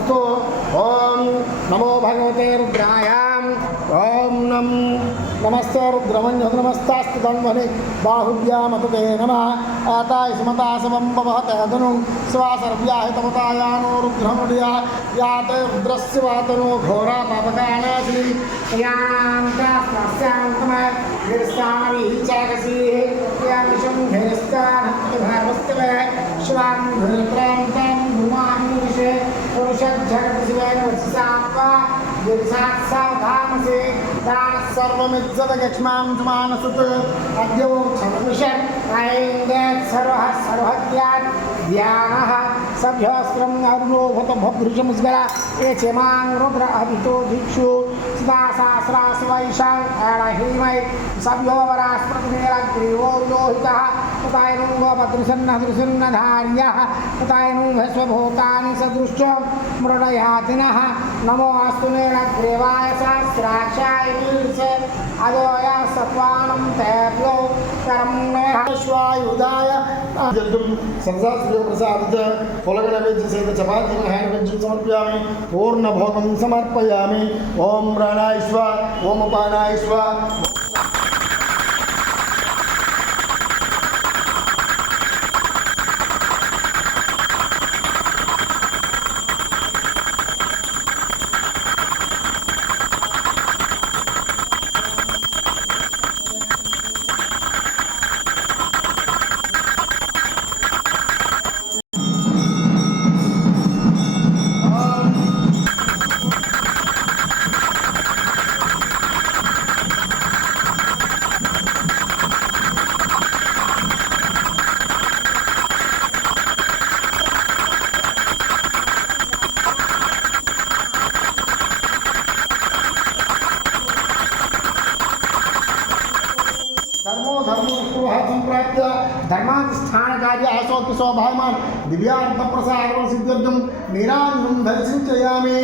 अस्तु ओम नमो भगवते रुद्रायाम। ओम नम नमस्ते रुद्रमंजन नमस्तास्त दंभने रुद्रमञ्जुनमस्तास्तुतन्वनि बाहुव्यामतुते नमः। आताय सुमता समं बवहत धनुं स्वासर्व्याहितमतायानो रुद्रमुडिया याते रुद्रस्य वातनो घोरा पापकानाशिनि यान्तास्यान्तमः गिरस्तामिः चाकसीः। यामिषं घिरस्तानत्युभावस्तव शिवां धृत्रां వత్సాత్వా గిరిసాత్సావధామసి దాన సర్వమిజ్జదగక్ష్మాం మానసత్ అద్యో క్షమిషత్ ఐందేత్ సర్వః సర్వజ్ఞాన్ ధ్యానः సభ్యస్త్రం అరుణోభత భృషముస్గర ఏ చేమాం రుద్ర అభితో దిక్షు సదా సహస్రాస్ వైశాం అడహీమై సభ్యో వరాస్మృతిమేరగ్రీవో లోహితः తదాయనం గోపదృశన్న దృశన్న ధార్యः తదాయనం భస్వభూతాని సదృష్టో మృడయాతినः నమో అస్తు మేరగ్రీవాయ సహస్రాక్షాయ వీర్సే అదోయ సత్వానం తేభ్యో కరం శ్వాయుదాయ జంతుం సంసాశ్రయ ప్రసాద పొలగడ धर्मो धर्मो स्पृह संप्राप्य धर्माधिष्ठान कार्य आसोक्ति स्वभावमान दिव्यार्थ प्रसाद सिद्ध्यर्थम निरांजन दर्शिंचयामि